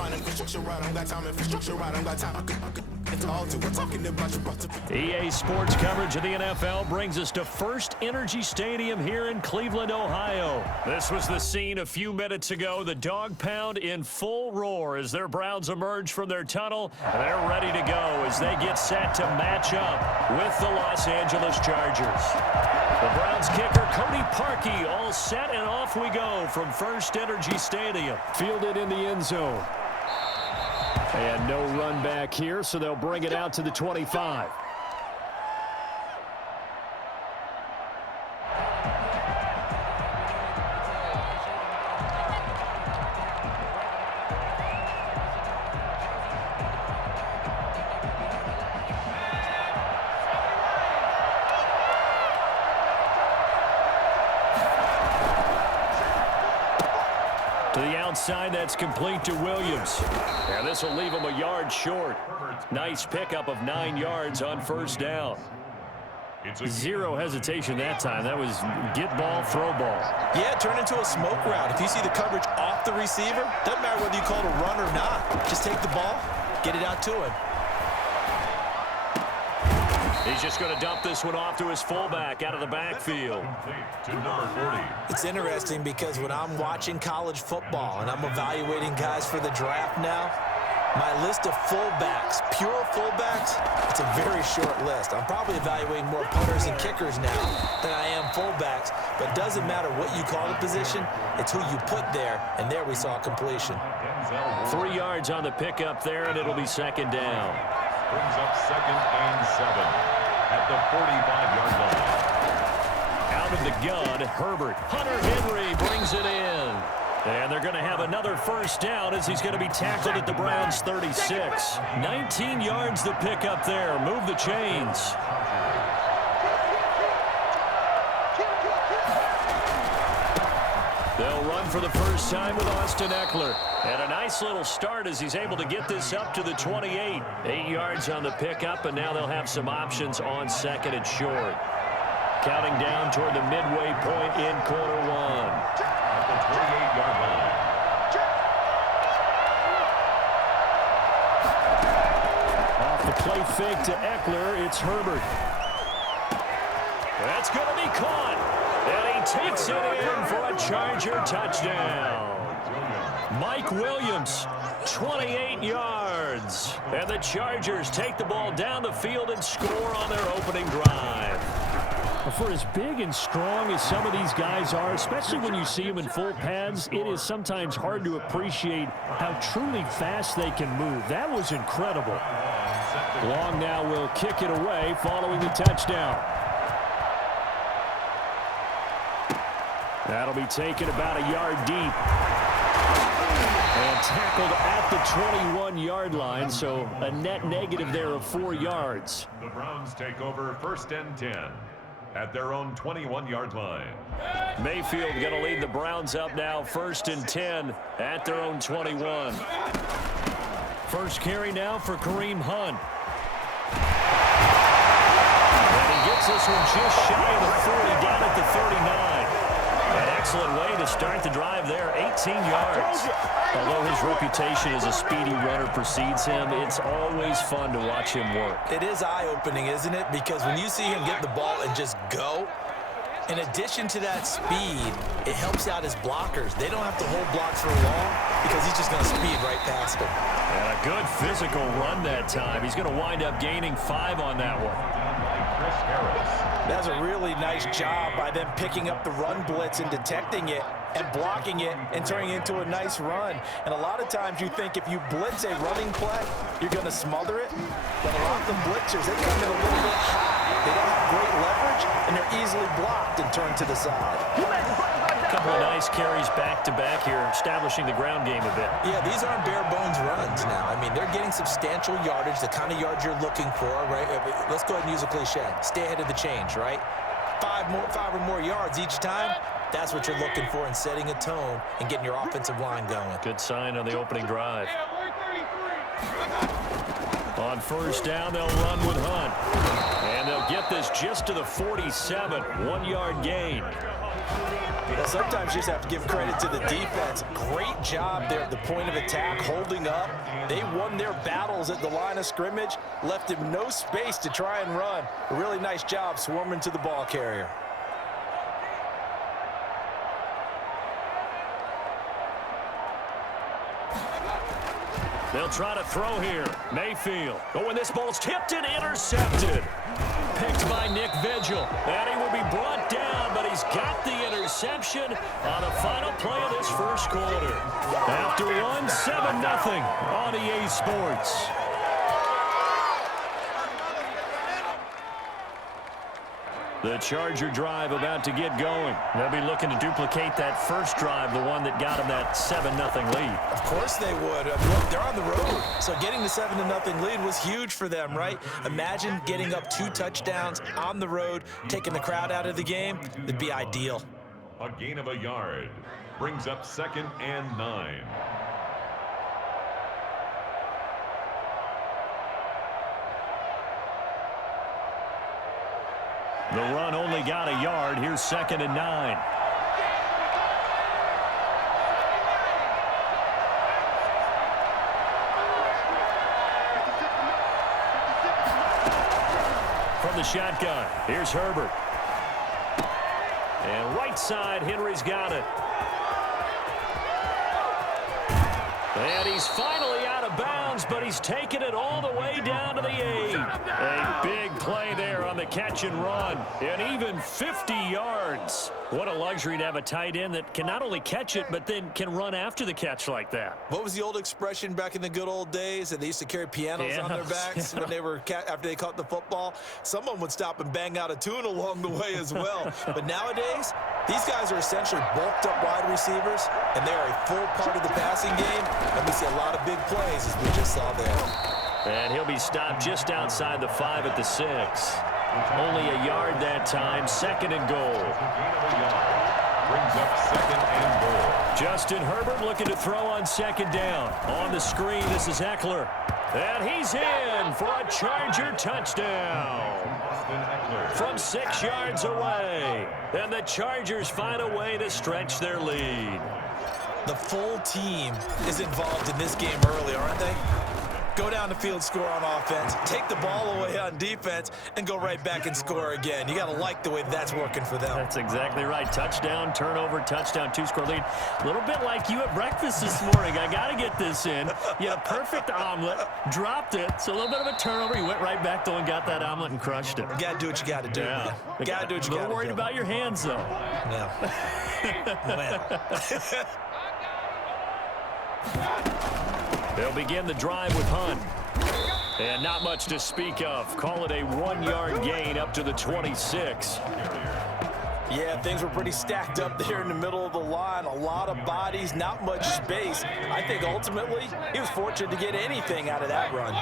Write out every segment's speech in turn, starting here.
find infrastructure right. I don't got time, infrastructure right. I don't got time. I could talk to. We're talking about you. EA Sports coverage of the NFL brings us to First Energy Stadium here in Cleveland, Ohio. This was the scene a few minutes ago. The Dog Pound in full roar as their Browns emerge from their tunnel. They're ready to go as they get set to match up with the Los Angeles Chargers. The Browns kicker Cody Parkey all set, and off we go from First Energy Stadium. Fielded in the end zone. And no run back here, so they'll bring it out to the 25. To the outside, that's complete to Williams. And this will leave him a yard short. Nice pickup of 9 yards on first down. Zero hesitation that time. That was get ball, throw ball. Yeah, turn into a smoke route. If you see the coverage off the receiver, doesn't matter whether you call it a run or not. Just take the ball, get it out to him. He's just going to dump this one off to his fullback out of the backfield. To number 40. It's interesting because when I'm watching college football and I'm evaluating guys for the draft now, my list of fullbacks, pure fullbacks, it's a very short list. I'm probably evaluating more punters and kickers now than I am fullbacks, but it doesn't matter what you call the position, it's who you put there, and there we saw completion. 3 yards on the pickup there, and it'll be second down. Brings up 2nd and 7 at the 45-yard line. Out of the gun, Herbert. Hunter Henry brings it in. And they're going to have another first down as he's going to be tackled at the Browns' 36. 19 yards to pick up there. Move the chains. They'll run for the first time with Austin Eckler. And a nice little start as he's able to get this up to the 28. 8 yards on the pickup, and now they'll have some options on second and short. Counting down toward the midway point in quarter one. At the 28-yard line. Off the play fake to Eckler, it's Herbert. That's going to be caught. And he takes it in for a Charger touchdown. Mike Williams, 28 yards. And the Chargers take the ball down the field and score on their opening drive. For as big and strong as some of these guys are, especially when you see them in full pads, it is sometimes hard to appreciate how truly fast they can move. That was incredible. Long now will kick it away following the touchdown. That'll be taken about a yard deep. And tackled at the 21-yard line, so a net negative there of 4 yards. The Browns take over 1st and 10 at their own 21-yard line. Mayfield going to lead the Browns up now, 1st and 10 at their own 21. First carry now for Kareem Hunt. And he gets this one just shy of the 40, down at the 39. An excellent way to start the drive there, 18 yards. Although his reputation as a speedy runner precedes him, it's always fun to watch him work. It is eye-opening, isn't it? Because when you see him get the ball and just go, in addition to that speed, it helps out his blockers. They don't have to hold blocks for long because he's just going to speed right past them. And a good physical run that time. He's going to wind up gaining 5 on that one. Chris Harris. That's a really nice job by them picking up the run blitz and detecting it and blocking it and turning it into a nice run. And a lot of times you think if you blitz a running play, you're going to smother it. But a lot of them blitzers, they come in a little bit high. They don't have great leverage, and they're easily blocked and turned to the side. A couple of nice carries back-to-back here, establishing the ground game a bit. Yeah, these aren't bare-bones runs now. I mean, they're getting substantial yardage, the kind of yards you're looking for, right? Let's go ahead and use a cliche. Stay ahead of the change, right? 5 or more yards each time, that's what you're looking for in setting a tone and getting your offensive line going. Good sign on the opening drive. On first down, they'll run with Hunt. And they'll get this just to the 47, 1-yard gain. Well, sometimes you just have to give credit to the defense. Great job there at the point of attack, holding up. They won their battles at the line of scrimmage, left him no space to try and run. A really nice job swarming to the ball carrier. They'll try to throw here. Mayfield. Oh, and this ball's tipped and intercepted. Picked by Nick Vigil. And he will be brought down, but he's got the interception on the final play of this first quarter. After one, 7-0 on EA Sports. The Charger drive about to get going. They'll be looking to duplicate that first drive, the one that got them that 7-0 lead. Of course they would. Look, they're on the road, so getting the 7-0 lead was huge for them, right? Imagine getting up 2 touchdowns on the road, taking the crowd out of the game. It'd be ideal. A gain of a yard brings up 2nd and 9. The run only got a yard. Here's 2nd and 9. From the shotgun, here's Herbert. And right side, Henry's got it. And he's finally out of bounds, but he's taken it all the way down to the 8. A big play there on the catch and run. And even 50 yards. What a luxury to have a tight end that can not only catch it, but then can run after the catch like that. What was the old expression back in the good old days that they used to carry pianos on their backs when they were after they caught the football? Someone would stop and bang out a tune along the way as well. But nowadays, these guys are essentially bulked up wide receivers, and they are a full part of the passing game. And we see a lot of big plays, as we just saw there. And he'll be stopped just outside the 5 at the 6. Only a yard that time, 2nd and goal. Brings up 2nd and goal. Justin Herbert looking to throw on 2nd down. On the screen, this is Eckler. And he's in for a Charger touchdown. From 6 yards away. And the Chargers find a way to stretch their lead. The full team is involved in this game early, aren't they? Go down the field, score on offense, take the ball away on defense, and go right back and score again. You got to like the way that's working for them. That's exactly right. Touchdown, turnover, touchdown, 2-score lead. A little bit like you at breakfast this morning. I got to get this in. You had a perfect omelet, dropped it. So a little bit of a turnover. You went right back, though, and got that omelet and crushed it. You got to do what you got to do. Yeah. You got to do what you got to do. A little worried about your hands, though. Yeah. They'll begin the drive with Hunt. And not much to speak of. Call it a 1-yard gain up to the 26. Yeah, things were pretty stacked up there in the middle of the line. A lot of bodies, not much space. I think ultimately he was fortunate to get anything out of that run.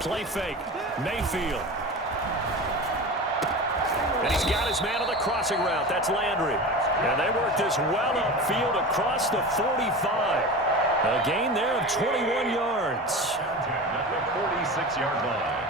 Play fake. Mayfield. And he's got his man on the crossing route. That's Landry. And they work this well upfield across the 45. A gain there of 21 yards. At the 46-yard line.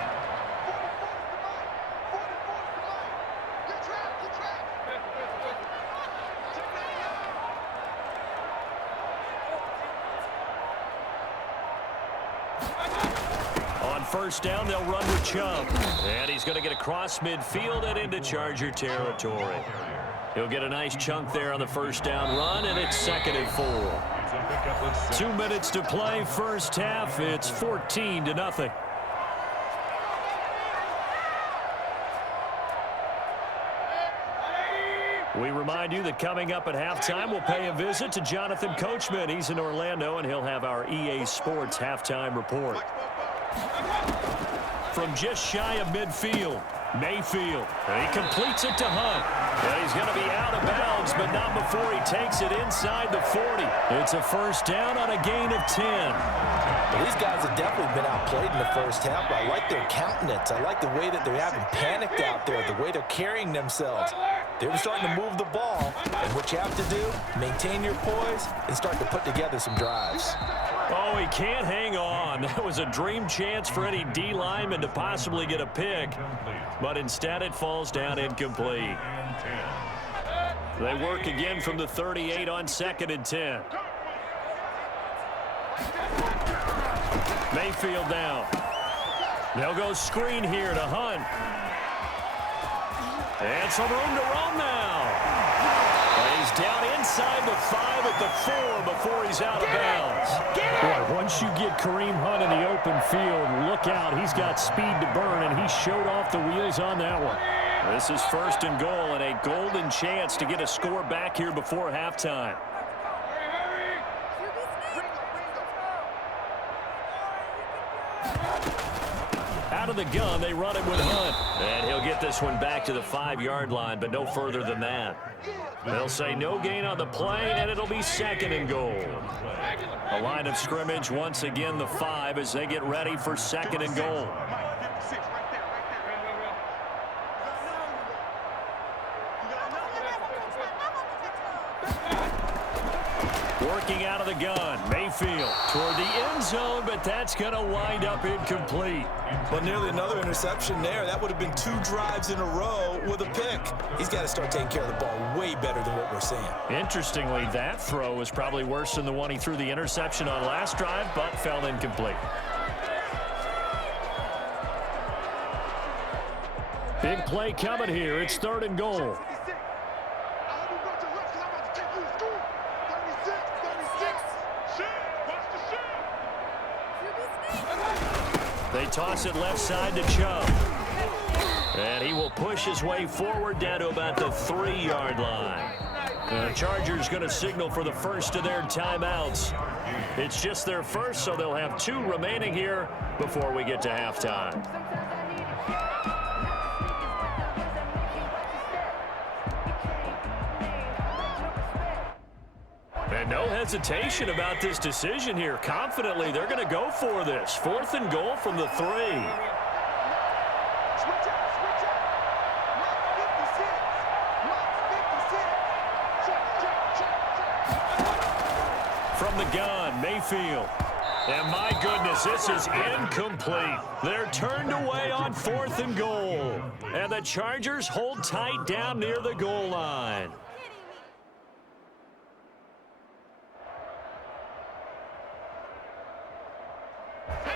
On first down, they'll run with Chubb. And he's going to get across midfield and into Charger territory. He'll get a nice chunk there on the first down run, and it's 2nd and 4. 2 minutes to play, first half. It's 14-0. We remind you that coming up at halftime, we'll pay a visit to Jonathan Coachman. He's in Orlando, and he'll have our EA Sports halftime report. From just shy of midfield, Mayfield. And he completes it to Hunt. And he's going to be out of bounds, but not before he takes it inside the 40. It's a first down on a gain of 10. Well, these guys have definitely been outplayed in the first half, but I like their countenance. I like the way that they're having panicked out there, the way they're carrying themselves. They're starting to move the ball, and what you have to do, maintain your poise and start to put together some drives. Oh, he can't hang on. That was a dream chance for any D lineman to possibly get a pick, but instead it falls down incomplete. They work again from the 38 on 2nd and 10. Mayfield down. They'll go screen here to Hunt. And some room to roam now. And he's down inside the 5 at the 4 before he's out of bounds. Boy, once you get Kareem Hunt in the open field, look out. He's got speed to burn, and he showed off the wheels on that one. This is 1st and goal and a golden chance to get a score back here before halftime. Out of the gun, they run it with Hunt. And he'll get this one back to the 5-yard line, but no further than that. They'll say no gain on the play, and it'll be 2nd and goal. A line of scrimmage, once again the 5 as they get ready for 2nd and goal. Working out of the gun, Mayfield toward the end zone, but that's going to wind up incomplete. Well, nearly another interception there. That would have been 2 drives in a row with a pick. He's got to start taking care of the ball way better than what we're seeing. Interestingly, that throw was probably worse than the one he threw the interception on last drive, but fell incomplete. Big play coming here. It's 3rd and goal. They toss it left side to Chubb. And he will push his way forward down to about the 3-yard line. The Chargers going to signal for the first of their timeouts. It's just their first, so they'll have 2 remaining here before we get to halftime. And no hesitation about this decision here. Confidently, they're going to go for this. 4th and goal from the 3. From the gun, Mayfield. And my goodness, this is incomplete. They're turned away on 4th and goal. And the Chargers hold tight down near the goal line.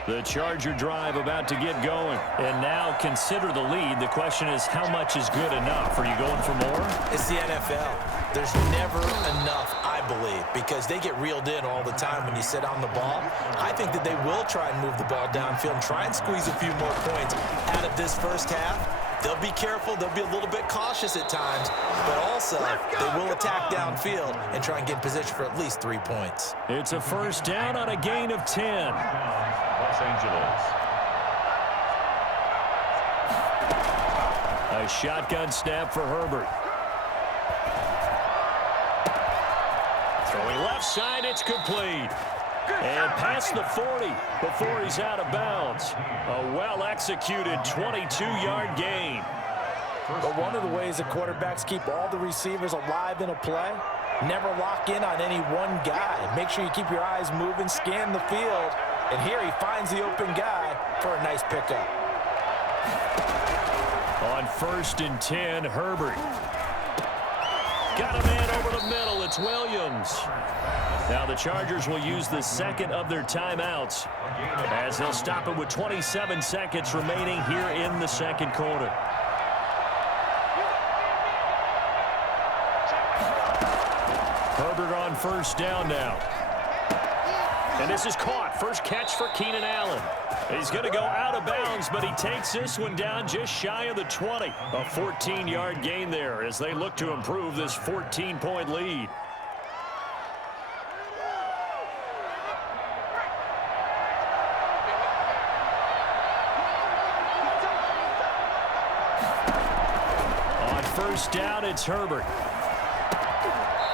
The Charger drive about to get going. And now consider the lead. The question is, how much is good enough? Are you going for more? It's the NFL. There's never enough, I believe, because they get reeled in all the time when you sit on the ball. I think that they will try and move the ball downfield and try and squeeze a few more points out of this first half. They'll be careful. They'll be a little bit cautious at times, but also they will attack downfield and try and get in position for at least 3 points. It's a first down on a gain of 10. Los Angeles. A shotgun snap for Herbert. Throwing left side, it's complete. And past the 40 before he's out of bounds. A well-executed 22-yard gain. But one of the ways that quarterbacks keep all the receivers alive in a play, never lock in on any one guy. Make sure you keep your eyes moving, scan the field. And here he finds the open guy for a nice pickup. On 1st and 10, Herbert. Got a man over the middle. It's Williams. Now the Chargers will use the 2nd of their timeouts as they'll stop it with 27 seconds remaining here in the 2nd quarter. Herbert on 1st down now. And this is caught. First catch for Keenan Allen. He's going to go out of bounds, but he takes this one down just shy of the 20. A 14-yard gain there as they look to improve this 14-point lead. On 1st down, it's Herbert.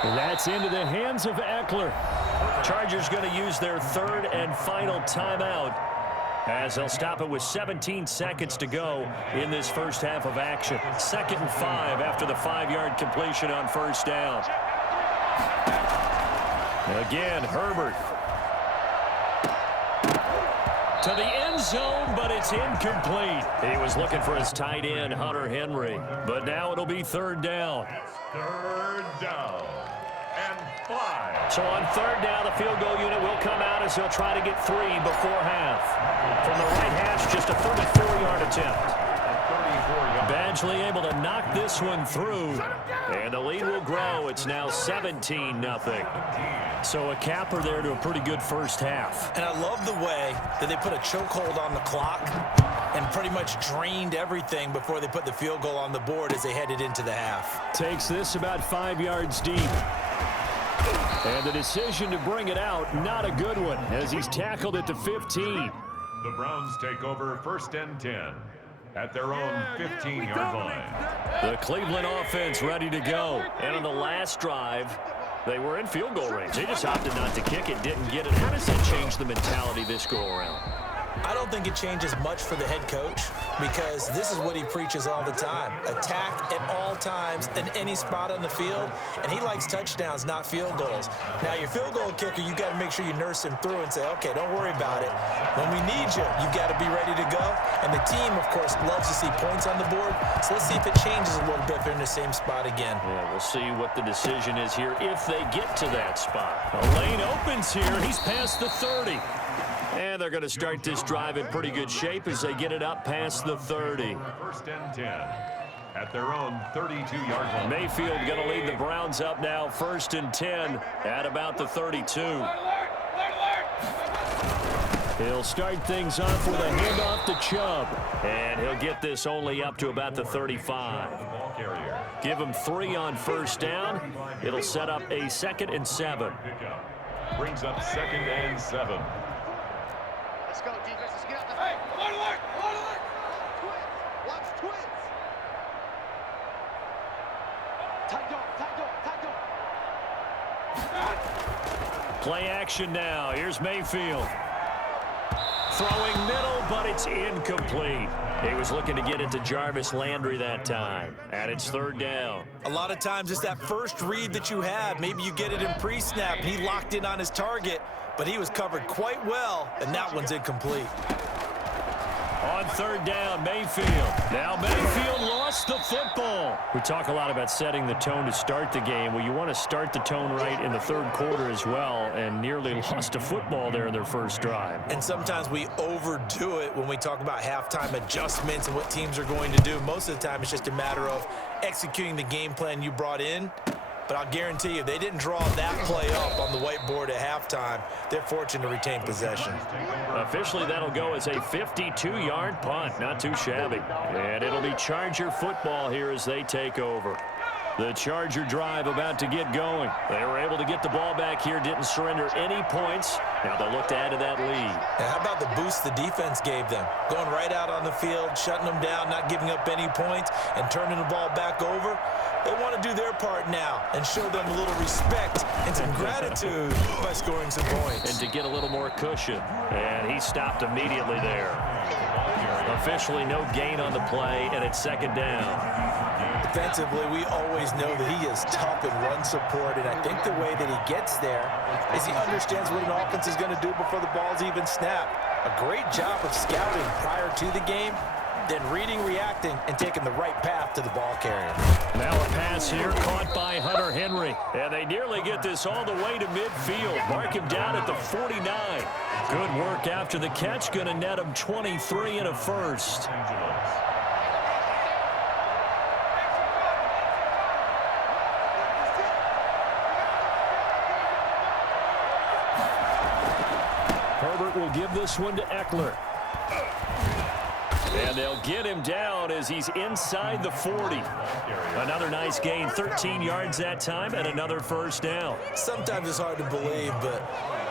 That's into the hands of Eckler. Chargers going to use their 3rd and final timeout as they'll stop it with 17 seconds to go in this first half of action. 2nd and 5 after the 5-yard completion on 1st down. Again, Herbert. to the end zone, but it's incomplete. He was looking for his tight end, Hunter Henry. But now it'll be third down. Third down and 5. So on third down, the field goal unit will come out as he'll try to get 3 before half. From the right hash, just a 34-yard attempt. Badgley able to knock this one through, and the lead will grow. It's now 17-0. So a capper there to a pretty good first half. And I love the way that they put a chokehold on the clock and pretty much drained everything before they put the field goal on the board as they headed into the half. Takes this about 5 yards deep. And the decision to bring it out, not a good one, as he's tackled at the 15. The Browns take over first and 10 at their own 15-yard line. The Cleveland offense ready to go. And on the last drive, they were in field goal range. They just opted not to kick it, didn't get it. How does that change the mentality this go-around? I don't think it changes much for the head coach because this is what he preaches all the time. Attack at all times in any spot on the field, and he likes touchdowns, not field goals. Now, your field goal kicker, you got to make sure you nurse him through and say, okay, don't worry about it. When we need you, you got to be ready to go. And the team, of course, loves to see points on the board. So let's see if it changes a little bit if they're in the same spot again. Yeah, we'll see what the decision is here if they get to that spot. A lane opens here, and he's past the 30. And they're going to start this drive in pretty good shape as they get it up past the 30. First and 10 at their own 32-yard line. Mayfield going to lead the Browns up now, first and 10 at about the 32. He'll start things off with a handoff to Chubb. And he'll get this only up to about the 35. Give him 3 on first down. It'll set up a 2nd and 7. Brings up 2nd and 7. Let's go, defense. Let's get out the hey, one alert! One alert! Watch twins! Tight dog. Play action now. Here's Mayfield. Throwing middle, but it's incomplete. He was looking to get it to Jarvis Landry that time. And it's third down. A lot of times it's that first read that you have. Maybe you get it in pre-snap, and he locked in on his target, but he was covered quite well, and that one's incomplete. On third down, Mayfield. Now Mayfield lost the football. We talk a lot about setting the tone to start the game. Well, you want to start the tone right in the third quarter as well, and nearly lost a football there in their first drive. And sometimes we overdo it when we talk about halftime adjustments and what teams are going to do. Most of the time, it's just a matter of executing the game plan you brought in. But I'll guarantee you, they didn't draw that play up on the whiteboard at halftime. They're fortunate to retain possession. Officially, that'll go as a 52-yard punt. Not too shabby. And it'll be Charger football here as they take over. The Charger drive about to get going. They were able to get the ball back here, didn't surrender any points. Now they'll look to add to that lead. Now, how about the boost the defense gave them? Going right out on the field, shutting them down, not giving up any points, and turning the ball back over. They want to do their part now and show them a little respect and some gratitude by scoring some points. And to get a little more cushion. And he stopped immediately there. Officially no gain on the play, and it's second down. Defensively, we always know that he is tough in run support, and I think the way that he gets there is he understands what an offense is going to do before the ball's even snapped. A great job of scouting prior to the game, then reading, reacting, and taking the right path to the ball carrier. Now a pass here caught by Hunter Henry. And they nearly get this all the way to midfield. Mark him down at the 49. Good work after the catch. Going to net him 23 and a first. Herbert will give this one to Eckler. And they'll get him down as he's inside the 40. Another nice gain, 13 yards that time, and another first down. Sometimes it's hard to believe, but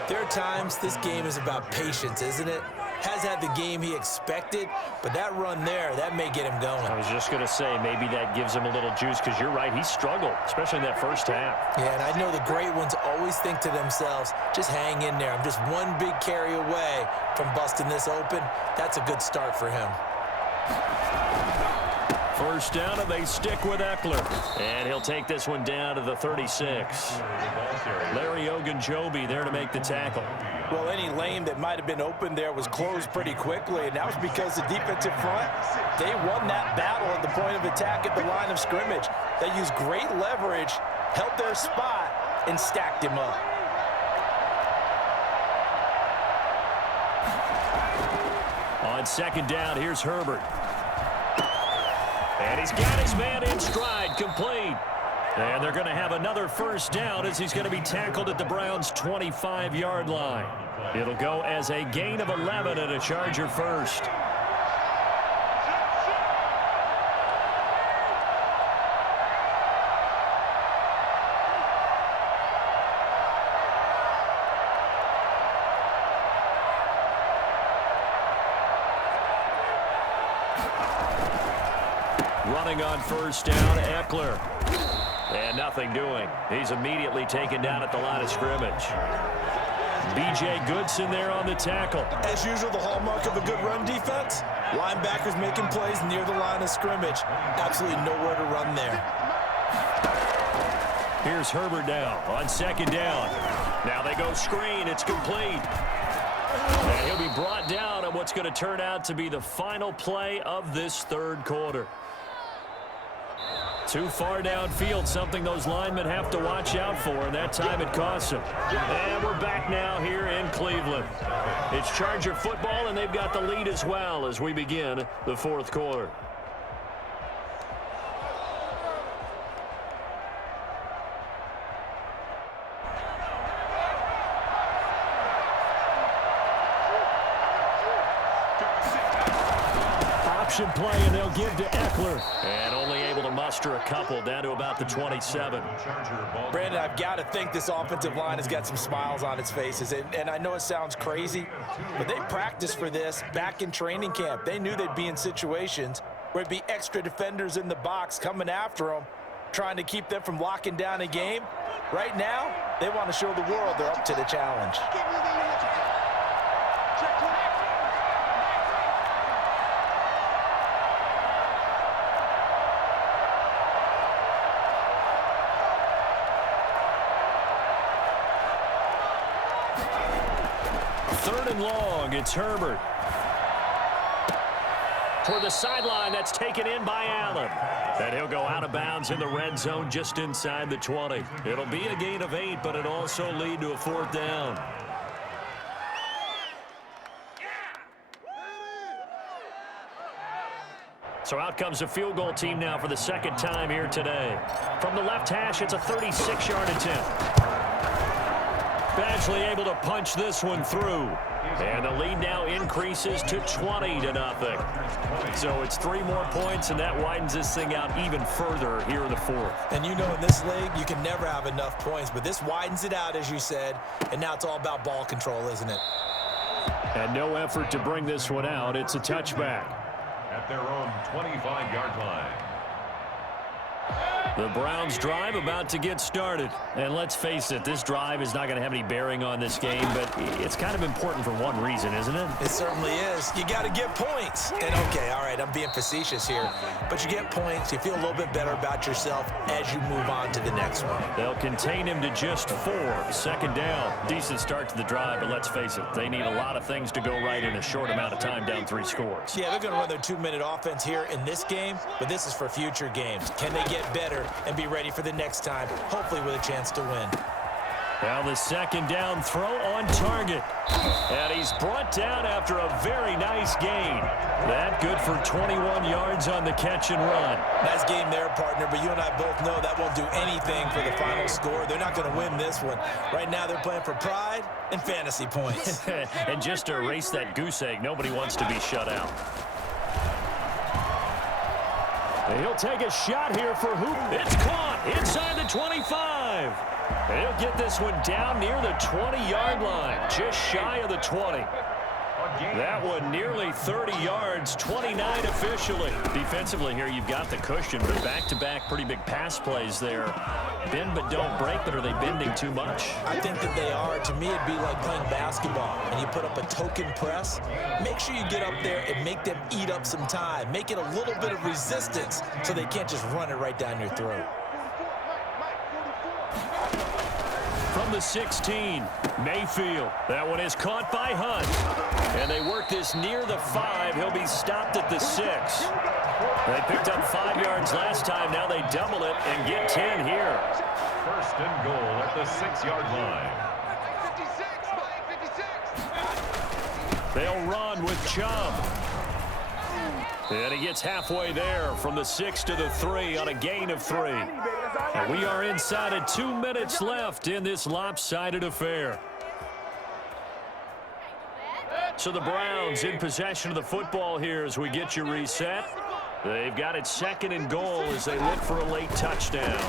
there are times this game is about patience, isn't it? Has had the game he expected, but that run there, that may get him going. I was just going to say, maybe that gives him a little juice, because you're right, he struggled, especially in that first half. Yeah, and I know the great ones always think to themselves, just hang in there. I'm just one big carry away from busting this open. That's a good start for him. First down, and they stick with Eckler. And he'll take this one down to the 36. Larry Ogunjobi there to make the tackle. Well, any lane that might have been open there was closed pretty quickly, and that was because the defensive front, they won that battle at the point of attack at the line of scrimmage. They used great leverage, held their spot, and stacked him up. On second down, here's Herbert. And he's got his man in stride, complete. And they're going to have another first down as he's going to be tackled at the Browns' 25-yard line. It'll go as a gain of 11 and a Charger first. Running on first down, Eckler. And nothing doing. He's immediately taken down at the line of scrimmage. B.J. Goodson there on the tackle. As usual, the hallmark of a good run defense, linebackers making plays near the line of scrimmage. Absolutely nowhere to run there. Here's Herbert now on second down. Now they go screen. It's complete. And he'll be brought down on what's going to turn out to be the final play of this third quarter. Too far downfield, something those linemen have to watch out for, and that time it costs them. And we're back now here in Cleveland. It's Charger football, and they've got the lead as well as we begin the fourth quarter. Option play, and they'll give to Eckler. And only able to muster a couple down to about the 27. Brandon, I've got to think this offensive line has got some smiles on its faces. And I know it sounds crazy, but they practiced for this back in training camp. They knew they'd be in situations where it'd be extra defenders in the box coming after them, trying to keep them from locking down a game. Right now, they want to show the world they're up to the challenge. Third and long, it's Herbert. Toward the sideline, that's taken in by Allen. And he'll go out of bounds in the red zone just inside the 20. It'll be a gain of 8, but it'll also lead to a fourth down. So out comes a field goal team now for the second time here today. From the left hash, it's a 36-yard attempt. Badgley able to punch this one through. And the lead now increases to 20-0. So it's 3 more points, and that widens this thing out even further here in the fourth. And you know in this league, you can never have enough points, but this widens it out, as you said, and now it's all about ball control, isn't it? And no effort to bring this one out. It's a touchback. At their own 25-yard line. The Browns drive about to get started. And let's face it, this drive is not going to have any bearing on this game, but it's kind of important for one reason, isn't it? It certainly is. You got to get points. And okay, all right, I'm being facetious here, but you get points, you feel a little bit better about yourself as you move on to the next one. They'll contain him to just 4. Second down. Decent start to the drive, but let's face it, they need a lot of things to go right in a short amount of time, down 3 scores. Yeah, they're going to run their 2-minute offense here in this game, but this is for future games. Can they get better and be ready for the next time, hopefully with a chance to win? Well, the second down throw on target. And he's brought down after a very nice gain. That good for 21 yards on the catch and run. Nice game there, partner, but you and I both know that won't do anything for the final score. They're not going to win this one. Right now they're playing for pride and fantasy points. And just to erase that goose egg, nobody wants to be shut out. And he'll take a shot here for Hoop. It's caught inside the 25. And he'll get this one down near the 20-yard line, just shy of the 20. That one nearly 30 yards, 29 officially. Defensively here, you've got the cushion, but back-to-back pretty big pass plays there. Bend but don't break, but are they bending too much? I think that they are. To me, it'd be like playing basketball, and you put up a token press. Make sure you get up there and make them eat up some time. Make it a little bit of resistance so they can't just run it right down your throat. From from the 16. Mayfield. That one is caught by Hunt. And they work this near the 5. He'll be stopped at the 6. They picked up 5 yards last time. Now they double it and get 10 here. First and goal at the 6-yard line. 56, They'll run with Chubb. And he gets halfway there from the 6 to the 3 on a gain of 3. And we are inside of 2 minutes left in this lopsided affair. So the Browns in possession of the football here as we get you reset. They've got it 2nd and goal as they look for a late touchdown.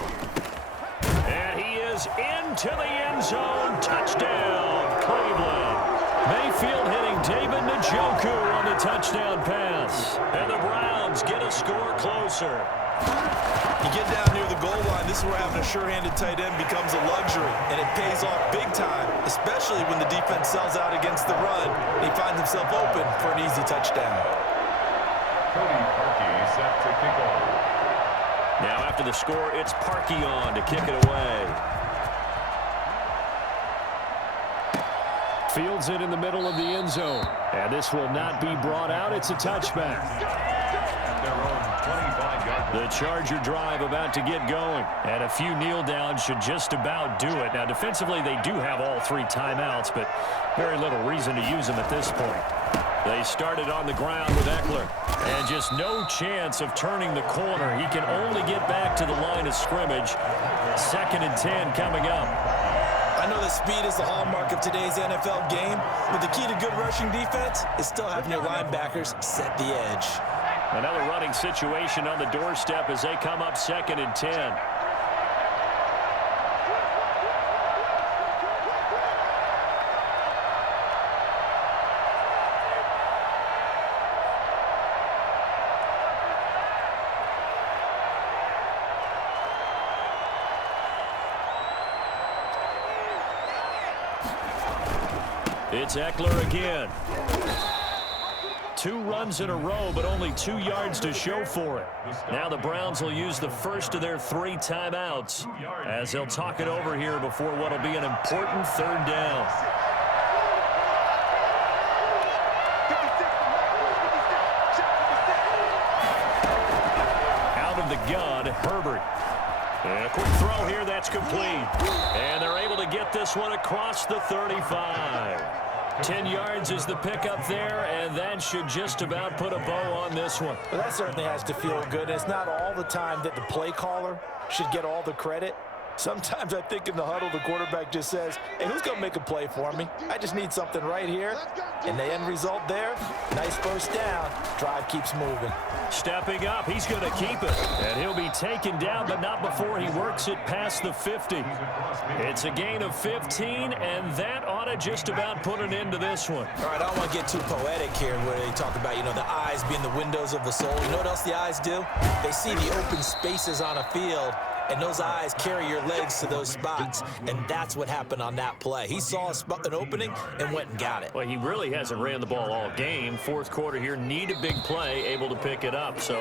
And he is into the end zone. Touchdown, Cleveland. Mayfield hitting David Njoku on the touchdown pass. And the Browns get a score closer. You get down near the goal line, this is where having a sure-handed tight end becomes a luxury, and it pays off big time, especially when the defense sells out against the run, and he finds himself open for an easy touchdown. Cody Parkey set to kick off. Now after the score, it's Parkey on to kick it away. Fields it in the middle of the end zone. And this will not be brought out. It's a touchback. At their own 25-yard line. The Charger drive about to get going. And a few kneel downs should just about do it. Now defensively they do have all 3 timeouts, but very little reason to use them at this point. They started on the ground with Eckler. And just no chance of turning the corner. He can only get back to the line of scrimmage. 2nd and 10 coming up. I know that speed is the hallmark of today's NFL game, but the key to good rushing defense is still having your linebackers set the edge. Another running situation on the doorstep as they come up 2nd and 10. It's Eckler again. 2 runs in a row, but only 2 yards to show for it. Now the Browns will use the first of their 3 timeouts as they'll talk it over here before what will be an important 3rd down. Out of the gun, Herbert. And a quick throw here, that's complete. And they're able to get this one across the 35. 10 yards is the pickup there, and that should just about put a bow on this one. Well, that certainly has to feel good. It's not all the time that the play caller should get all the credit. Sometimes I think in the huddle, the quarterback just says, hey, who's going to make a play for me? I just need something right here. And the end result there, nice first down. Drive keeps moving. Stepping up, he's going to keep it. And he'll be taken down, but not before he works it past the 50. It's a gain of 15, and that ought to just about put an end to this one. All right, I don't want to get too poetic here where they talk about, the eyes being the windows of the soul. You know what else the eyes do? They see the open spaces on a field, and those eyes carry your legs to those spots, and that's what happened on that play. He saw an opening and went and got it. Well, he really hasn't ran the ball all game. 4th quarter here, need a big play, able to pick it up. So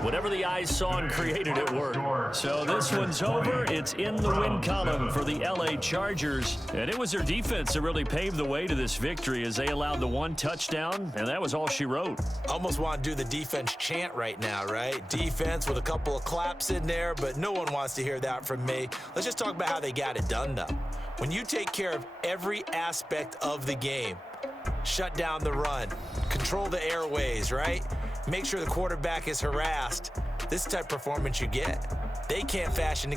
whatever the eyes saw and created, it worked. So this one's over. It's in the win column for the L.A. Chargers. And it was their defense that really paved the way to this victory as they allowed the 1 touchdown, and that was all she wrote. I almost want to do the defense chant right now, right? Defense with a couple of claps in there, but no one wants to hear that from me. Let's just talk about how they got it done, though. When you take care of every aspect of the game, shut down the run, control the airways, right? Make sure the quarterback is harassed. This type of performance you get. They can't fashion